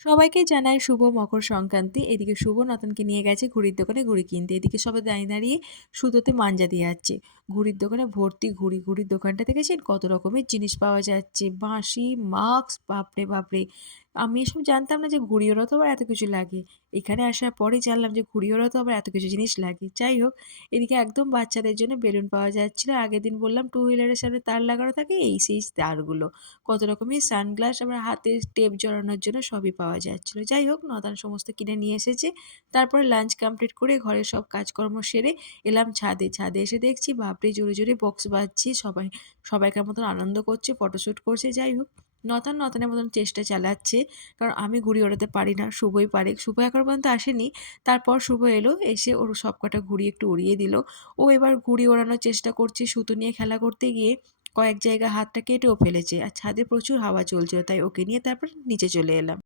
সবাইকে জানায় শুভ মকর সংক্রান্তি। এদিকে শুভ নতনকে নিয়ে গেছে ঘুড়ির দোকানে ঘুড়ি কিনতে। এদিকে সবাই দাঁড়িয়ে দাঁড়িয়ে সুতোতে মাঞ্জা দিয়ে যাচ্ছে ঘুড়ির দোকানে ভর্তি ঘুড়ি, ঘুড়ির দোকানটা দেখেছেন? কত রকমের জিনিস পাওয়া যাচ্ছে, বাঁশি, মাস্ক, বাপরে বাপরে। আমি এসব জানতাম না যে ঘুড়ি ওড়াতেও আবার এত কিছু লাগে। এখানে আসার পরেই জানলাম যে ঘুড়ি ওড়াতেও আবার এত কিছু জিনিস লাগে। যাই হোক, এদিকে একদম বাচ্চাদের জন্য বেলুন পাওয়া যাচ্ছিল। আগের দিন বললাম টু হুইলারের সামনে তার লাগানো থাকে, এই সেই তারগুলো। কত রকমের সানগ্লাস, আবার হাতে টেপ জড়ানোর জন্য সবই পাওয়া যাচ্ছিল। যাই হোক, নদান সমস্ত কিনে নিয়ে এসেছে। তারপরে লাঞ্চ কমপ্লিট করে ঘরের সব কাজকর্ম সেরে এলাম ছাদে। ছাদে এসে দেখছি বাপরে জোরে জোরে বক্স বাজছে, সবাই, সবাইকার মতন আনন্দ করছে ফটোশ্যুট করছে, যাই হোক। নতান, নতানের মতন চেষ্টা চালাচ্ছে, কারণ আমি ঘুড়ি ওড়াতে পারি না, শুভই পারে। শুভ এখন পর্যন্ত আসেনি, তারপর শুভ এলো, এসে ওর সব কটা ঘুড়ি একটু উড়িয়ে দিল। ও এবার ঘুড়ি ওড়ানোর চেষ্টা করছে, সুতো নিয়ে খেলা করতে গিয়ে কয়েক জায়গায় হাতটা কেটেও ফেলেছে, আর ছাদে প্রচুর হাওয়া চলছিল, তাই ওকে নিয়ে তারপর নিচে চলে এলাম।